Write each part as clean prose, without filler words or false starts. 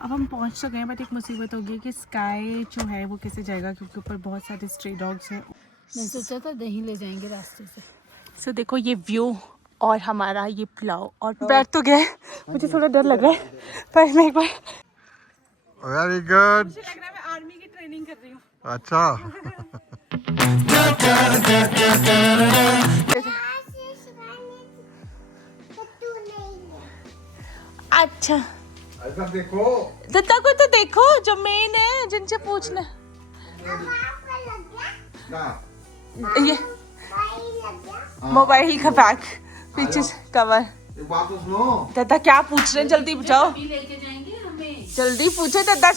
अब हम पहुंच तो गए बट एक मुसीबत हो गई कि स्काई जो है वो कैसे जाएगा क्योंकि ऊपर बहुत सारे स्ट्रे डॉग्स हैं। मैं सोचा था दही ले जाएंगे रास्ते से। सो देखो ये व्यू और हमारा ये पुलाव और बैठ तो गया। मुझे थोड़ा डर लग रहा है पर मैं एक बार वेरी गुड। मुझे लग रहा है मैं आर्मी की ट्रेनिंग कर रही हूँ। अच्छा अच्छा ऐसा देखो। दत्ता को तो देखो जो मेन है जिनसे पूछना ये मोबाइल का बैग पीछे से कवर। एक बात तो सुनो। दादा क्या पूछ रहे हैं जल्दी पूछो। लेके जाएंगे हमें। जल्दी पूछो दादा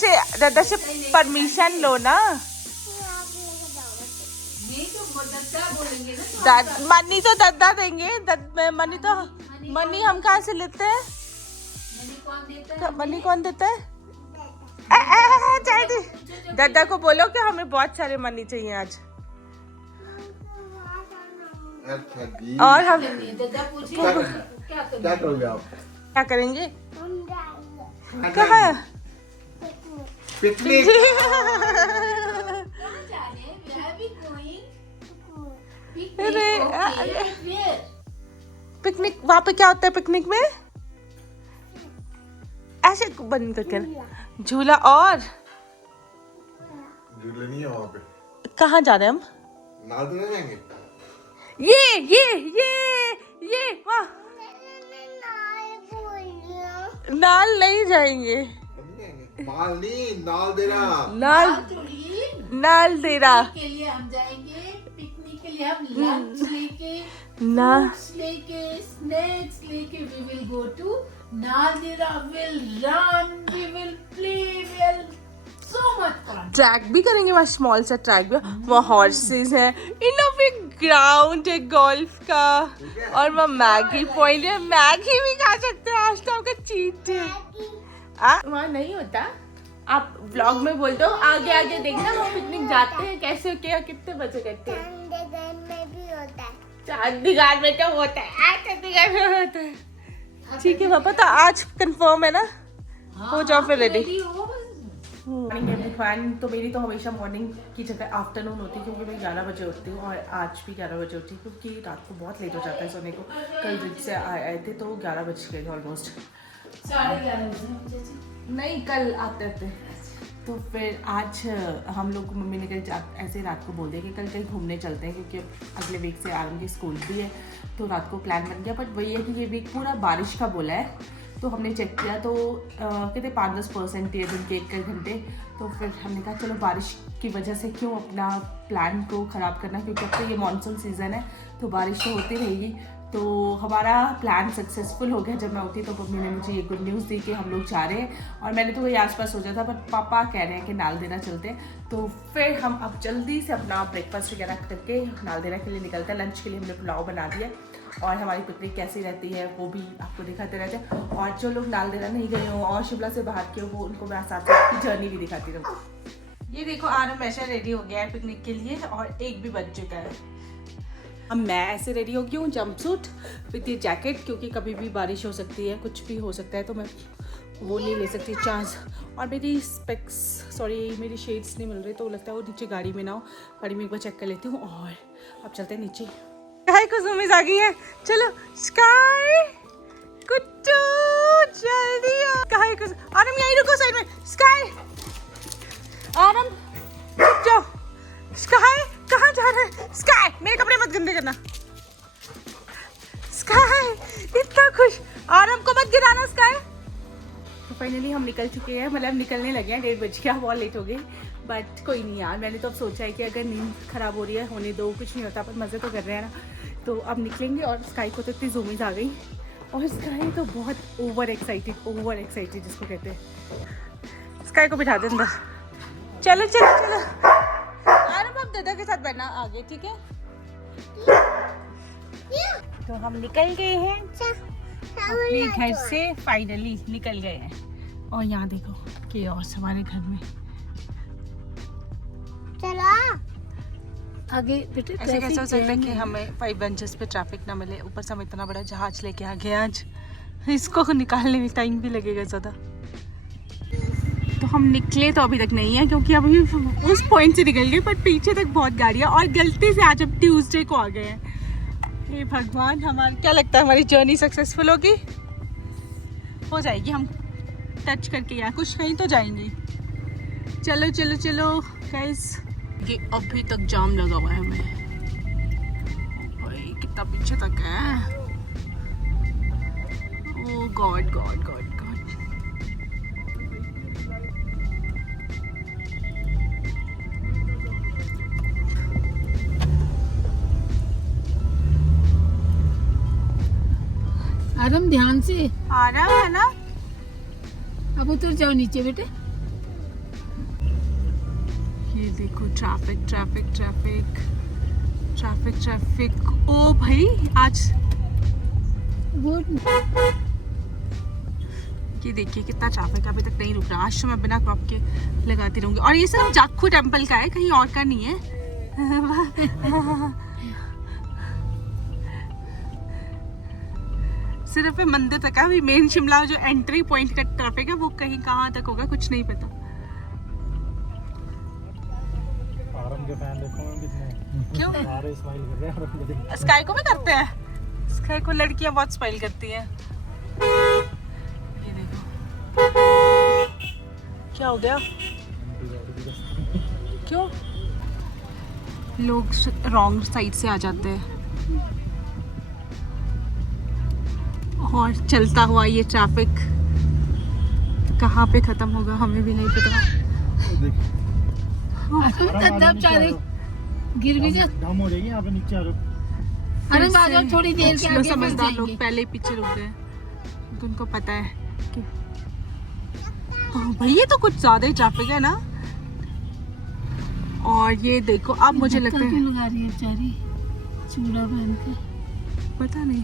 से परमिशन लो ना। नहीं तो दद्दा बोलेंगे ना। मनी तो दादा देंगे। मनी हम कहाँ से लेते हैं? मनी कौन देता है? दादा को बोलो कि हमें बहुत सारे मनी चाहिए आज। और हम दद्दा पूछिए क्या करोगे आप? क्या करेंगे? कहाँ? पिकनिक। पिकनिक वहाँ पे क्या होता है? पिकनिक में ऐसे बंद करके झूला और झूले नहीं है वहाँ पे। कहाँ जा रहे हैं हम? नाल तो नहीं जाएंगे। ये वाह नाल नहीं जाएंगे। माल नहीं नाल दे रहा। नाल दे रहा के लिए हम जाएंगे। पिकनिक के लिए हम लंच लेके ना लेके स्नैक्स लेके we will go to Nadira, will run, we will play, will so much fun. Track भी करेंगे वहाँ स्मॉल सा ट्रैक भी वहाँ हॉर्सेस हैं इनफ एक ग्राउंड है गोल्फ का और वहाँ मैगी पॉइंट है मैगी भी खा सकते हैं आज तो आपका चीट है। वहाँ नहीं होता आप व्लॉग में बोल दो आगे आगे देखना हम पिकनिक जाते हैं कैसे क्या कितने बजे करते हैं। चंडीगढ़ में क्या होता है? चंडीगढ़ में होता है। ठीक है पापा तो आज कंफर्म है ना? हो जाओ फिर रेडी। Morning everyone. तो मेरी तो हमेशा मॉर्निंग की जगह आफ्टरनून होती है क्योंकि मैं 11 बजे उठती हूँ और आज भी 11 बजे उठी क्योंकि रात को बहुत लेट हो जाता है सोने को। कल दिन से आए थे तो 11 बज गए ऑलमोस्ट। 11:30 नहीं कल आते थे तो फिर आज हम लोग मम्मी ने कल ऐसे रात को बोल दिया कि कल कहीं घूमने चलते हैं क्योंकि अगले वीक से आरम की स्कूल भी है तो रात को प्लान बन गया। बट वही है कि ये वीक पूरा बारिश का बोला है तो हमने चेक किया तो कहते 5-10% ये दिन के 1 घंटे। तो फिर हमने कहा चलो बारिश की वजह से क्यों अपना प्लान को ख़राब करना क्योंकि अब तो ये मानसून सीज़न है तो बारिश तो होती रहेगी। तो हमारा प्लान सक्सेसफुल हो गया। जब मैं उठी तो मम्मी ने मुझे ये गुड न्यूज़ दी कि हम लोग जा रहे हैं और मैंने तो वही आसपास सोचा था पर पापा कह रहे हैं कि नालदेहरा चलते हैं। तो फिर हम अब जल्दी से अपना ब्रेकफास्ट वगैरह करके नालदेहरा के लिए निकलते हैं। लंच के लिए हमने पुलाव बना दिया और हमारी पिकनिक कैसी रहती है वो भी आपको दिखाते रहते हैं। और जो लोग नालदेहरा नहीं गए हो और शिमला से बाहर के हो वो उनको मैं साथ साथ की जर्नी भी दिखाती रहूँ। ये देखो आरम ऐसा रेडी हो गया है पिकनिक के लिए और 1 भी बज चुका है। अब मैं ऐसे रेडी हो गई हूँ जंपसूट विद ये जैकेट क्योंकि कभी भी बारिश हो सकती है कुछ भी हो सकता है तो मैं वो नहीं ले सकती चांस। और मेरी स्पेक्स मेरी शेड्स नहीं मिल रही तो लगता है वो नीचे गाड़ी में ना हो। गाड़ी में एक बार चेक कर लेती हूँ और अब चलते हैं नीचे। स्काई को सुमिस आ गई है। चलो स्काई कुट्टू जल्दी स्काई को आरम यहीं रुको साइड में। स्काई आरम रुक जाओ। स्काई कहाँ जा रहे हैं? स्काई मेरे कपड़े मत गंदे करना। स्काई इतना खुश। आरम को मत गिराना स्काई। तो फाइनली हम निकल चुके हैं मतलब निकलने लगे हैं 1:30 बज गया बहुत लेट हो गई। बट कोई नहीं यार मैंने तो अब सोचा है कि अगर नींद ख़राब हो रही है होने दो कुछ नहीं होता पर मज़े तो कर रहे हैं ना। तो अब निकलेंगे और स्काई को तो इतनी ज़ूमीज आ गई और स्काई तो बहुत ओवर एक्साइटेड जिसको कहते हैं। स्काई को बिठा दे अंदर। चलो चलो चलो आरम अब दादा के साथ बैठना आगे ठीक है। तो हम निकल गए हैं अपने घर से फाइनली निकल गए हैं और यहाँ देखो केओस हमारे घर में। चलो आगे बेटे ऐसे कैसे हो सकता है कि हमें 5 बेंचेस पे ट्रैफिक ना मिले ऊपर से हम इतना बड़ा जहाज लेके आ गए आज इसको निकालने में टाइम भी लगेगा ज़्यादा। हम निकले तो अभी तक नहीं है क्योंकि अभी उस पॉइंट से निकल गए, पर पीछे तक बहुत गाड़ियाँ और गलती से आज हम ट्यूसडे को आ गए हैं। हे भगवान, हमारा क्या लगता है हमारी जर्नी सक्सेसफुल होगी? हो जाएगी, हम टच करके यहाँ कुछ कहीं तो जाएंगे। चलो चलो चलो गाइस, ये अभी तक जाम लगा हुआ है हमें। भाई कितना पीछे तक है। ओह गॉड गॉड गॉड गॉड। आराम, ध्यान से। आ रहा है ना? अब उतर जाओ नीचे बेटे। ये देखो traffic traffic traffic traffic traffic. ओ भाई आज ये देखिए कितना ट्रैफिक अभी तक नहीं रुक रहा। आज तो मैं बिना क्रॉप के लगाती रहूंगी। और ये सिर्फ जाखू टेम्पल का है, कहीं और का नहीं है। सिर्फ मंदिर तक है। अभी मेन शिमला जो एंट्री पॉइंट का ट्रैफिक है वो कहीं कहाँ तक होगा कुछ नहीं पता। आरम के फैन देखो मैं कितने क्यों? सारे स्माइल कर रहे हैं आरम के दिन। स्काई को भी करते हैं। स्काई को लड़कियां बहुत स्माइल करती हैं। ये देखो क्या हो गया? क्यों लोग रॉन्ग साइड से आ जाते हैं? और चलता हुआ ये ट्रैफिक कहाँ पे खत्म होगा हमें भी नहीं पता। तब चारे गिर भी जा। दम हो जाएगी यहाँ पे नीचे। अरे आ जाओ थोड़ी देर के आगे समझदार लोग पहले ही पीछे रुक गए क्योंकि उनको पता है कि भाई ये तो कुछ ज्यादा ही ट्रैफिक है ना। और ये देखो अब मुझे लगता है लगा रही है बेचारी चूड़ा पहन के, पता नहीं।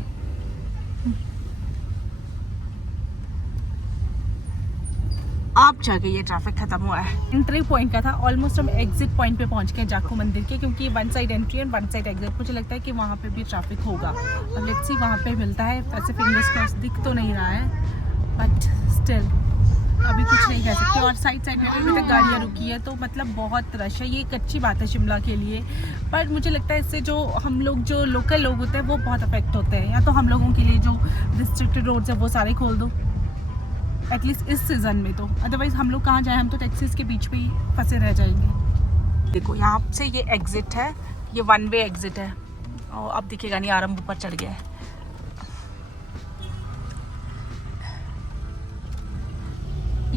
अब जाके ये ट्रैफिक खत्म हुआ है। एंट्री पॉइंट का था, ऑलमोस्ट हम एग्जिट पॉइंट पे पहुंच गए जाखू मंदिर के, क्योंकि one side entry and one side exit. मुझे लगता है कि वहाँ पे भी ट्रैफिक होगा। अब लेट्स सी वहाँ पे मिलता है। वैसे फिंगर्स क्रॉस दिख तो नहीं रहा है, बट स्टिल अभी कुछ नहीं कह सकते। और साइड साइड में अभी तक गाड़ियाँ रुकी है तो मतलब बहुत रश है। ये एक अच्छी बात है शिमला के लिए, पर मुझे लगता है इससे जो हम लोग जो लोकल लोग होते हैं वो बहुत अफेक्ट होते हैं। या तो हम लोगों के लिए जो रिस्ट्रिक्टेड रोड्स है वो सारे खोल दो एटलीस्ट इस सीज़न में, तो अदरवाइज़ हम लोग कहाँ जाएं, हम तो टैक्सीज के बीच पे ही फंसे रह जाएंगे। देखो यहाँ से ये एग्जिट है, ये वन वे एग्जिट है। और अब दिखेगा नहीं, आरंभ ऊपर चढ़ गया है।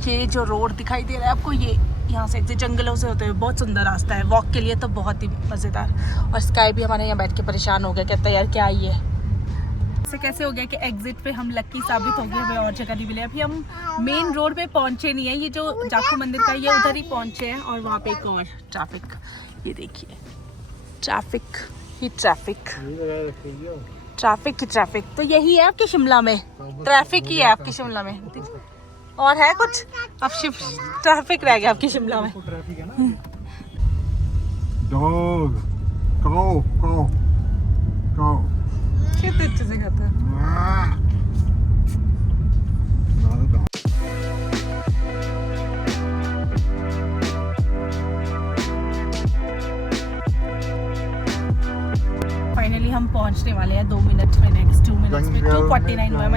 ये जो रोड दिखाई दे रहा है आपको, ये यहाँ से एग्जिट जंगलों से होते हुए बहुत सुंदर रास्ता है वॉक के लिए, तो बहुत ही मज़ेदार। और स्काई भी हमारे यहाँ बैठ के परेशान हो गया, कहता है यार क्या ये से कैसे हो गया कि एग्जिट पे हम लक्की साबित हो गए, हमें और जगह नहीं मिले। अभी हम मेन रोड पे पहुंचे नहीं है, ये जो जाखू मंदिर का ये उधर ही पहुंचे हैं। और वहाँ पे एक और ट्रैफिक, ये देखिए ट्रैफिक ही ट्रैफिक ट्रैफिक ही ट्रैफिक। तो यही है आपके शिमला में, ट्रैफिक ही है आपकी शिमला में। और है कुछ? अब ट्रैफिक रह गया आपकी शिमला में। ट्रैफिक है ना। Dog. Go, go, go. कितने अच्छे से खाता है। फाइनली हम पहुंचने वाले हैं 2 मिनट में, नेक्स्ट 2 मिनट्स में 2:49 हुआ है,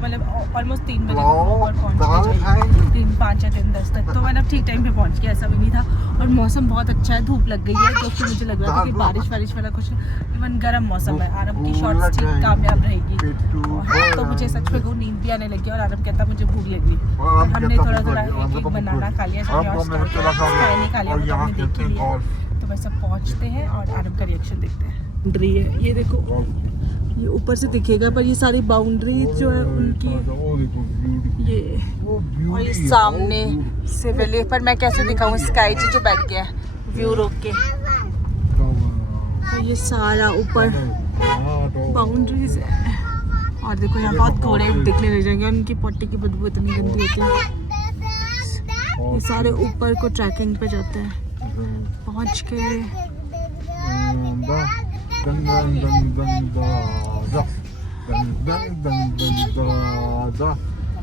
मतलब ऑलमोस्ट 3 बजे पहुंच गए, 3, 5 या 3, 10 तक। तो मतलब ठीक टाइम पे पहुंच गया, ऐसा भी नहीं था। और मौसम बहुत अच्छा है, धूप लग गई है, क्योंकि मुझे लग रहा था कि बारिश वारिश वाला कुछ, इवन गर्म मौसम है। आरम की शॉर्ट्स ठीक कामयाब रहेगी। तो मुझे सच में नींद भी आने लगी और आरम कहता मुझे भूख लगी। और हमने थोड़ा थोड़ा एक बनाना खा लिया, खा लिया, हमने देख ही लिया। तो वैसे पहुंचते हैं और आरम का रिएक्शन देखते हैं। बाउंड्री है ये देखो, ये ऊपर से दिखेगा पर ये सारी बाउंड्री जो है उनकी ये, और ये सामने से पहले पर मैं कैसे दिखाऊं, स्काई जी जो बैठ गया है व्यू रोक के। तो ये सारा ऊपर बाउंड्रीज है। और देखो यहाँ बहुत घोड़े दिखने लग जाएंगे, उनकी पट्टी की बदबू इतनी गंदी होती है। ये सारे ऊपर को ट्रैकिंग पे जाते हैं। पहुँच के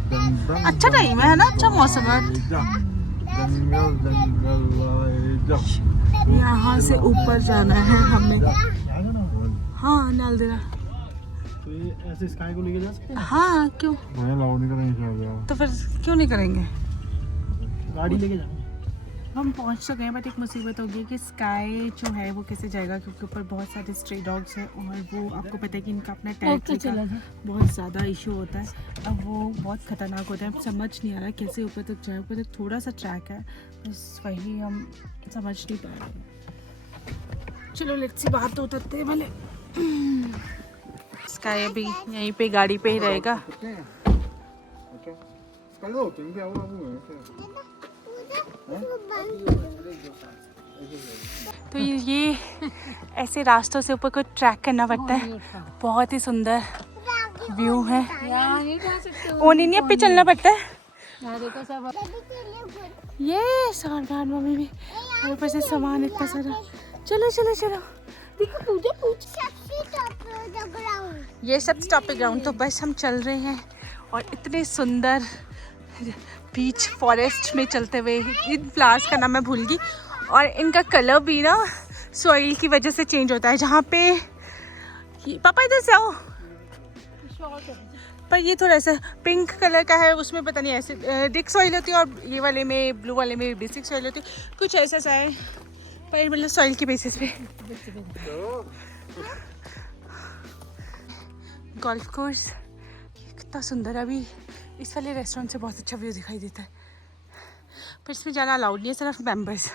अच्छा टाइम है ना, अच्छा मौसम है। जंगल जंगल आए जा। यहाँ से ऊपर जाना है हमें। आएगा ना। हाँ नालदेहरा। तो ये ऐसे स्काई को लेके जा सकते हैं? हाँ क्यों, मैं लाउड नहीं करेंगे शायद। तो फिर क्यों नहीं करेंगे। गाड़ी लेके जाएंगे। हम पहुंच चुके हैं, बट एक मुसीबत होगी कि स्काई जो है वो कैसे जाएगा, क्योंकि ऊपर बहुत सारे स्ट्रे डॉग्स हैं और वो आपको पता है कि इनका अपना टेरिटरी का बहुत ज़्यादा इशू होता है। अब वो बहुत ख़तरनाक होता है। अब समझ नहीं आ रहा कैसे ऊपर तक जाए। ऊपर तक थोड़ा सा ट्रैक है, बस वही हम समझ नहीं पा रहे हैं। चलो लेट्स सी, बाहर तो उतरते हैं भले। स्काई अभी यहीं पे गाड़ी पे ही रहेगा। अच्छा स्काई होते हैं क्या वो तो ये ऐसे रास्तों से ऊपर को ट्रैक करना पड़ता है। बहुत ही सुंदर व्यू है। यहाँ नहीं जा सकते हो। ओनिनिया पे चलना पड़ता है। यहाँ देखो सब। ये सामान मम्मी भी, और ऊपर से सामान इतना सारा। चलो चलो चलो, देखो पूजा पूजा। ये सब स्टॉपिंग ग्राउंड। तो बस हम चल रहे हैं और इतने सुंदर बीच फॉरेस्ट में चलते हुए। इन फ्लावर्स का नाम मैं भूल गई, और इनका कलर भी ना सॉइल की वजह से चेंज होता है। जहाँ पे पापा इधर से आओ, पर ये थोड़ा सा पिंक कलर का है, उसमें पता नहीं ऐसे डिक सॉइल होती है, और ये वाले में ब्लू वाले में बेसिक सॉइल होती है। कुछ ऐसा सा है, पर मतलब सॉइल की बेसिस पे। गोल्फ कोर्स कितना सुंदर है। अभी इस वाले रेस्टोरेंट से बहुत अच्छा व्यू दिखाई देता है, पर इसमें जाना अलाउड नहीं है, सिर्फ मेंबर्स।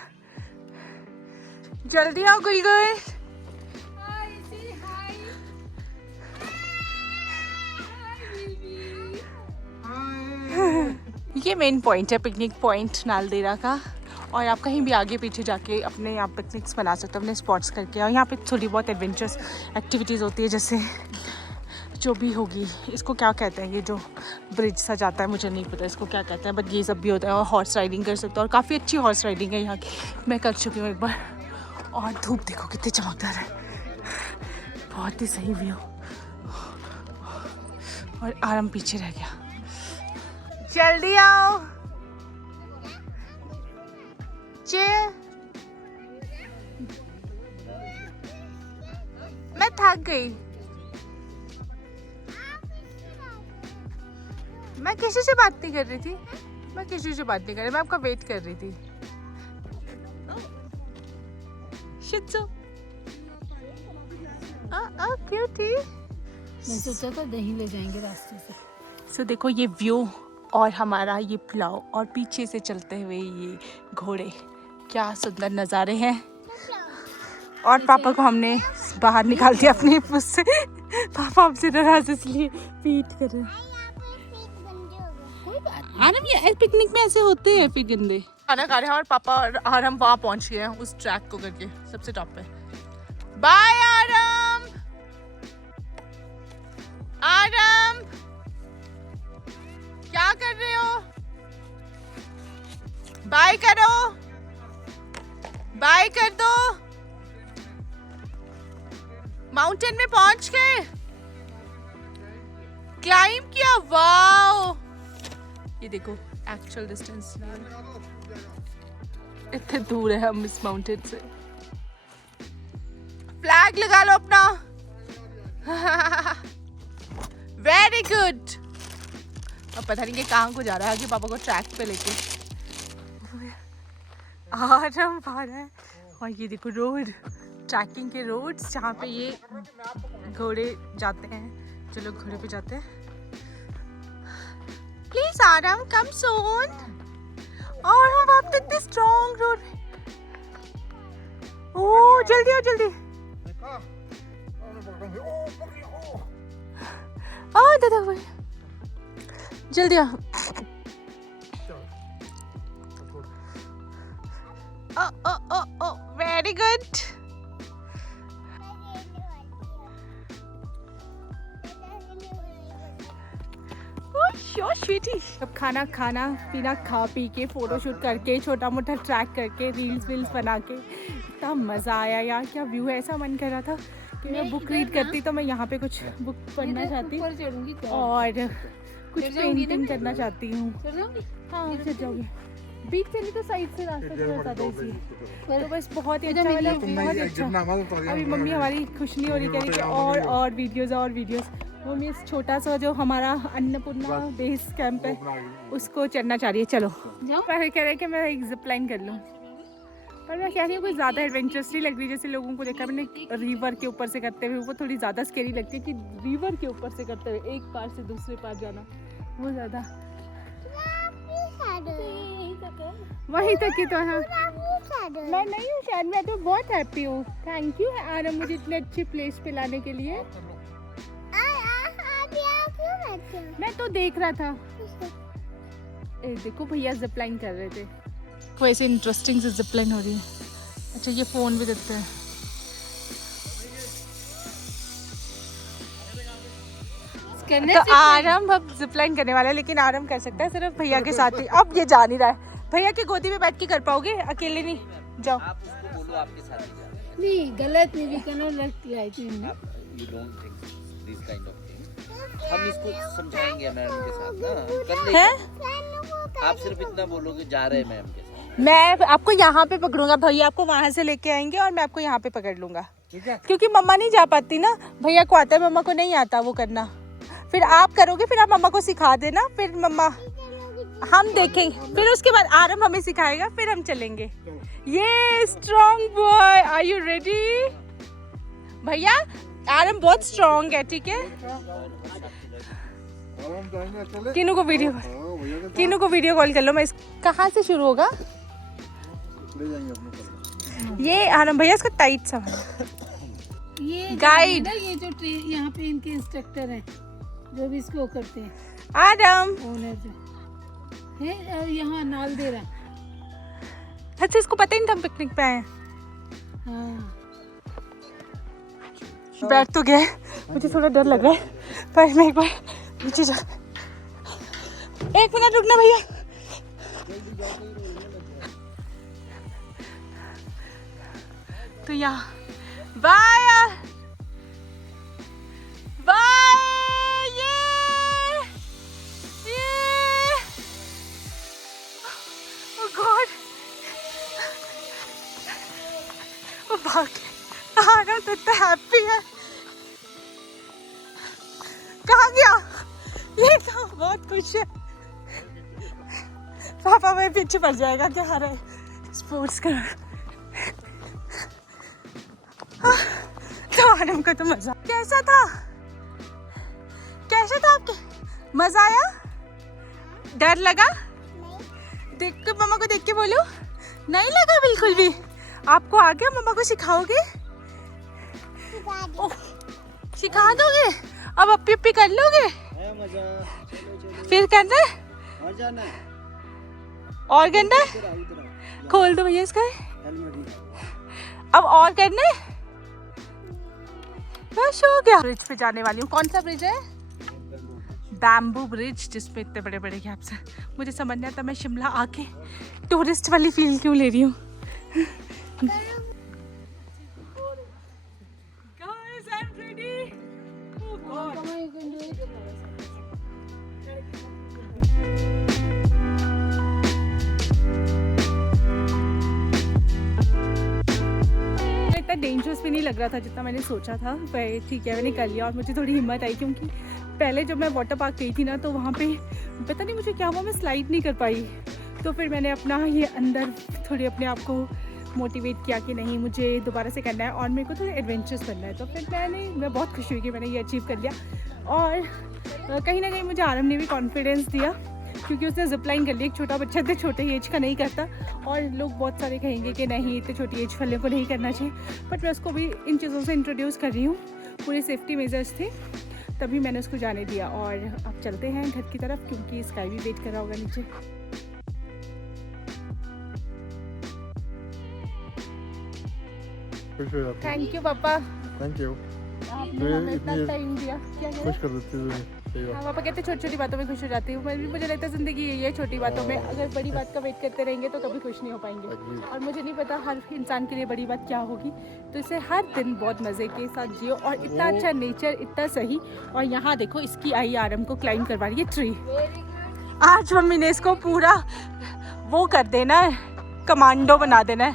जल्दी आओ गुलगुल। ये मेन पॉइंट है, पिकनिक पॉइंट नालदेहरा का। और आप कहीं भी आगे पीछे जाके अपने यहाँ पिकनिक्स बना सकते हो, अपने स्पॉट्स करके। और यहाँ पे थोड़ी बहुत एडवेंचरस एक्टिविटीज़ होती है, जैसे जो भी होगी, इसको क्या कहते हैं, ये जो ब्रिज सा जाता है, मुझे नहीं पता इसको क्या कहते हैं, बट ये सब भी होता है। और हॉर्स राइडिंग कर सकते हो, और काफ़ी अच्छी हॉर्स राइडिंग है यहाँ की, मैं कर चुकी हूँ एक बार। और धूप देखो कितनी चमकदार है, बहुत ही सही व्यू। और आराम पीछे रह गया। जल्दी आओ। मैं थक गई। मैं किसी से बात नहीं कर रही थी, मैं किसी से बात नहीं कर रही, मैं आपका वेट कर रही थी। शित्सु क्यूटी। मैं सोचा था दही ले जाएंगे रास्ते से। सो देखो ये व्यू और हमारा ये पुलाव, और पीछे से चलते हुए ये घोड़े, क्या सुंदर नज़ारे हैं। और पापा को हमने बाहर निकाल दिया अपने उससे। पापा हमसे नाराज इसलिए पीट कर रहे हैं। आरम ये पिकनिक में ऐसे होते हैं फिर गंदे। खाना खा रहे हैं और पापा और आरम वहाँ पहुँच गए हैं उस ट्रैक को करके सबसे टॉप पे। बाय आरम। आरम क्या कर रहे हो? बाय करो, बाय कर दो। माउंटेन में पहुंच गए, क्लाइंब किया। वाओ, ये देखो एक्चुअल डिस्टेंस इतने दूर है हम इस माउंटेन से। फ्लैग लगा लो अपना। Very good. अब पता नहीं कि कहाँ को जा रहा है, कि पापा को ट्रैक पे लेके आराम पा रहा है। और ये देखो रोड, ट्रैकिंग के रोड्स जहाँ पे ये घोड़े जाते हैं, जो लोग घोड़े पे जाते हैं। प्लीज आराम कम सून। और हम आप इतने स्ट्रॉन्ग रोड। ओह जल्दी आओ जल्दी। आ दादा भाई जल्दी आओ। ओ वेरी गुड। अब खाना पीना खा पी के फोटोशूट करके छोटा मोटा ट्रैक करके रील्स बना के इतना मज़ा आया यार। क्या व्यू है, ऐसा मन कर रहा था कि मैं बुक रीड करती तो मैं यहाँ पे कुछ बुक पढ़ना चाहती। और कुछ फिर जाऊंगी पेंटिंग ना? करना चाहती हूँ। चल जाओगी? हाँ फिर जाओगे बीच से नहीं तो साइड से रास्ता थोड़ा ज़्यादा इजी पर तो बस बहुत ही इधर अच्छा मिली वाला थी। बहुत ही अच्छा। अभी मम्मी हमारी खुश नहीं हो रही, कह रही कि और वीडियोस मम्मी इस छोटा सा जो हमारा अन्नपूर्णा बेस कैंप है उसको चढ़ना चाह रही है। चलो जाओ। पर कह रहे कि मैं एक जिप लाइन कर लूँ, पर मैं कह रही हूँ कोई ज़्यादा एडवेंचरस नहीं लग रही। जैसे लोगों को देखा मैंने रिवर के ऊपर से करते हुए, वो थोड़ी ज़्यादा स्केरी लगती है कि रिवर के ऊपर से करते हुए एक पार से दूसरे पार जाना, वो ज़्यादा वहीं तक की तो है। मैं नहीं हूँ शायद, मैं तो बहुत हैप्पी हूँ। थैंक यू आरम मुझे इतने अच्छी प्लेस पे लाने के लिए। मैं तो देख रहा था, ए देखो भैया जिप लाइन कर रहे थे, वैसे इंटरेस्टिंग से जिप लाइन हो रही है। अच्छा ये फोन भी देते हैं। तो आरम अब जिप लाइन करने वाला है, लेकिन आरम कर सकता है सिर्फ भैया के साथ ही। अब ये जा नहीं रहा है, भैया की गोदी में बैठ के कर पाओगे, अकेले नहीं जाओ। आप उसको बोलो आपके साथ ही जाए। नहीं गलत नहीं, we can not like You don't think this kind of thing. हम इसको समझाएंगे मैम के साथ ना, कर लेंगे। आप सिर्फ इतना बोलोगे जा रहे हैं मैम के साथ। मैं आपको यहाँ पे पकड़ूंगा, भैया आपको वहाँ से लेके आएंगे और मैं आपको यहाँ पे पकड़ लूंगा, क्योंकि मम्मा नहीं जा पाती ना। भैया को आता है, मम्मा को नहीं आता वो करना। फिर आप करोगे, फिर आप मम्मा को सिखा देना, फिर मम्मा हम देखेंगे, फिर उसके बाद आरम हमें सिखाएगा, फिर हम चलेंगे। ये strong boy, are you ready? भैया आरम बहुत स्ट्रॉन्ग है, ठीक है। किनू को वीडियो कॉल कर लो। मैं कहाँ से शुरू होगा? ये आरम भैया इसका टाइट सा ये गाइड। ये जो यहाँ पे इनके इंस्ट्रक्टर हैं जो भी इसको करते हैं, आरम ओनर जो है, और यहाँ नाल दे रहा। अच्छा इसको पता ही नहीं था हम पिकनिक पे आए हैं। हाँ बैठ तो गया, मुझे थोड़ा डर लग रहा है, पर मैं एक बार नीचे जा। एक मिनट रुकना भैया। तो यहाँ बाय बाय, ये ओह गॉड, वो भाग गया। आरम तो इतना हैप्पी है। कहाँ गया? ये तो बहुत खुश है। पापा मेरे पीछे पड़ जाएगा क्या हारा है स्पोर्ट्स कर। तो आरम का तो मजा कैसा था? कैसा था आपके? मजा आया? डर लगा? देख के मम्मा को देख के बोलो, नहीं लगा बिल्कुल भी। आपको आ गया? मम्मा को सिखाओगे? ओह, सिखा दोगे? अब अपी अपी कर लोगे? फिर करना है? और करना है? खोल दो भैया इसका। अब और करना है? बस हो गया। ब्रिज पे जाने वाली हूँ। कौन सा ब्रिज है? बैम्बू ब्रिज, जिसपे इतने बड़े बड़े गैप्स हैं। मुझे समझ नहीं आता मैं शिमला आके टूरिस्ट वाली फील क्यों ले रही हूँ। Guys, I'm ready. Oh God. come on, you can do it. इतना डेंजरस भी नहीं लग रहा था जितना मैंने सोचा था, पर ठीक है मैंने कर लिया। और मुझे थोड़ी हिम्मत आई, क्योंकि पहले जब मैं वाटर पार्क गई थी ना, तो वहाँ पे पता नहीं मुझे क्या हुआ, मैं स्लाइड नहीं कर पाई। तो फिर मैंने अपना ये अंदर थोड़ी अपने आप को मोटिवेट किया कि नहीं मुझे दोबारा से करना है और मेरे को थोड़ा एडवेंचरस करना है। तो फिर मैं बहुत खुश हुई कि मैंने ये अचीव कर लिया। और कहीं ना कहीं मुझे आरम ने भी कॉन्फिडेंस दिया, क्योंकि उसने जिपलाइन कर ली। एक छोटा बच्चा इतने छोटे एज का नहीं करता, और लोग बहुत सारे कहेंगे कि नहीं इतने छोटी एज वाले को नहीं करना चाहिए, बट मैं उसको भी इन चीज़ों से इंट्रोड्यूस कर रही हूँ। पूरे सेफ्टी मेजर्स थे, तभी मैंने उसको जाने दिया। और अब चलते हैं घर की तरफ, क्योंकि स्काई भी वेट कर रहा होगा नीचे। खुश हो जाती है। थैंक यू पापा, थैंक यू। आपने हमें इतना टाइम दिया। क्या खुश कर देती है। हाँ, पापा कहते छोटी छोटी बातों में खुश हो जाती हूँ, मुझे लगता है ज़िंदगी यही है, छोटी बातों में। अगर बड़ी बात का वेट करते रहेंगे तो कभी खुश नहीं हो पाएंगे। और मुझे नहीं पता हर इंसान के लिए बड़ी बात क्या होगी, तो इसे हर दिन बहुत मज़े के साथ जियो। और इतना अच्छा नेचर, इतना सही। और यहाँ देखो इसकी आई आरम को क्लाइंब करवा रही है ट्री। आज मम्मी ने इसको पूरा वो कर देना है, कमांडो बना देना है।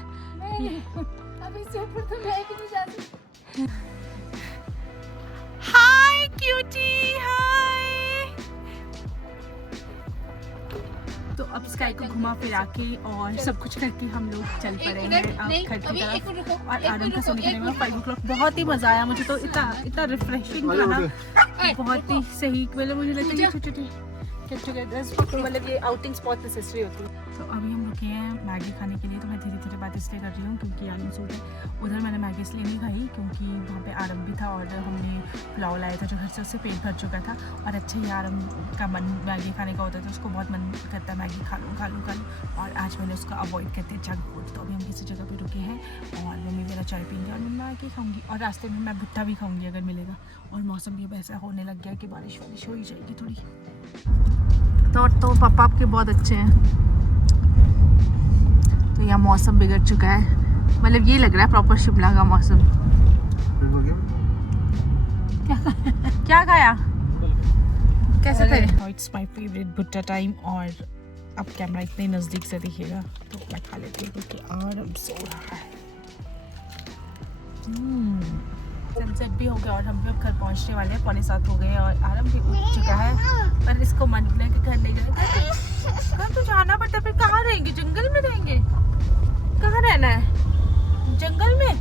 अभी से ऊपर तो मैं कि नहीं जा सकती। हाय क्यूटी, हाय। तो अब स्काई को घुमा फिरा के और सब कुछ करके हम लोग चल पड़े हैं अब घर की तरफ। और आरम का सोने के में 5 o'clock बहुत ही मजा आया मुझे, तो इतना रिफ्रेशिंग था ना, बहुत ही सही। मतलब मुझे लगता है ये छोटी गेट टुगेदर्स, मतलब ये आउटिंग स्पॉट नेसेसरी होती है। तो अभी हम रुके हैं मैगी खाने के लिए, तो मैं धीरे धीरे बात इसलिए कर रही हूँ क्योंकि आलम सूट है। उधर मैंने मैगी इसलिए नहीं खाई क्योंकि वहाँ पे आरम भी था और हमने पुलाव लाया था जो घर से, उससे पेट भर चुका था। और अच्छा ही आरम का मन मैगी खाने का होता है, तो उसको बहुत मन करता है मैगी खा लूँ खा लूँ खा लूँ। और आज मैंने उसका अवॉइड करते जंक फूड। तो अभी हम किसी जगह पर रुके हैं और मम्मी मेरा चाय पीएंगे और मैं मैगी खाऊँगी और रास्ते में मैं भुट्टा भी खाऊँगी अगर मिलेगा। और मौसम भी ऐसा होने लग गया कि बारिश वारिश हो ही जाएगी थोड़ी। तो पापा आपके बहुत अच्छे हैं। तो यहाँ मौसम बिगड़ चुका है, मतलब ये लग रहा है प्रॉपर शिमला का मौसम। क्या खाया, कैसे थे? इट्स माय फेवरेट भुट्टा टाइम। और अब कैमरा इतने नज़दीक से दिखेगा तो मैं खा लेती हूँ क्योंकि आराम सो रहा है। सनसेट भी हो गया और हम भी अब घर पहुंचने वाले हैं। 6:45 हो गए हैं और आराम भी उठ चुका है, पर इसको मन है कि घर नहीं जाएगा। घर तो जाना पड़ता है, फिर कहाँ रहेंगे? जंगल में रहेंगे? कहाँ रहना है? जंगल में?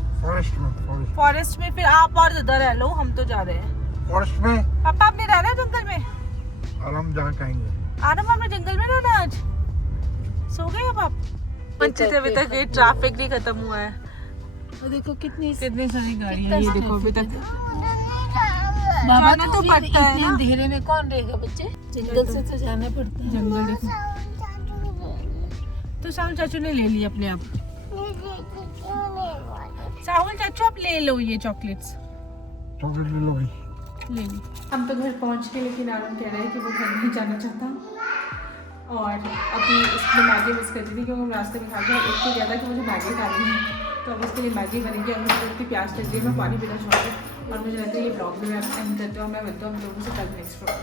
फॉरेस्ट में। फिर आप और इधर रह लो, हम तो जा रहे हैं फॉरेस्ट में। पापा आपने रहना है जंगल में? आराम जहाँ कहेंगे। आराम आपने जंगल में रहना आज? सो गए अब आप? पहुंचे थे अभी तक, ये ट्रैफिक नहीं खत्म हुआ है। तो देखो कितनी सारी गाड़ियाँ, ये देखो अभी तक बाबा जाना तो पड़ता है ना। अंधेरे में कौन रहेगा बच्चे, जंगल से तो जाना पड़ता है। जंगल देखो, तो साहुल चाचू ने ले ली अपने आप। साहुल चाचू आप ले लो ये चॉकलेट्स, चॉकलेट ले लो भाई। ले ली। हम तो घर पहुंच गए, लेकिन आरम कह रहा है कि वो घर नहीं जाना चाहता। और अभी इसमें मैगी मिस कर दी थी क्योंकि हम रास्ते में खा गए। एक तो कहता कि मुझे मैगी खानी है, तो अब इसके लिए मैगी बनेगी। अब मुझे इतनी प्यास लग रही है, मैं पानी पीना चाहूँगी। और मुझे लगता है ये ब्लॉग भी मैं एंड करती हूँ। मैं मिलता हूँ लोगों से कल नेक्स्ट ब्लॉग।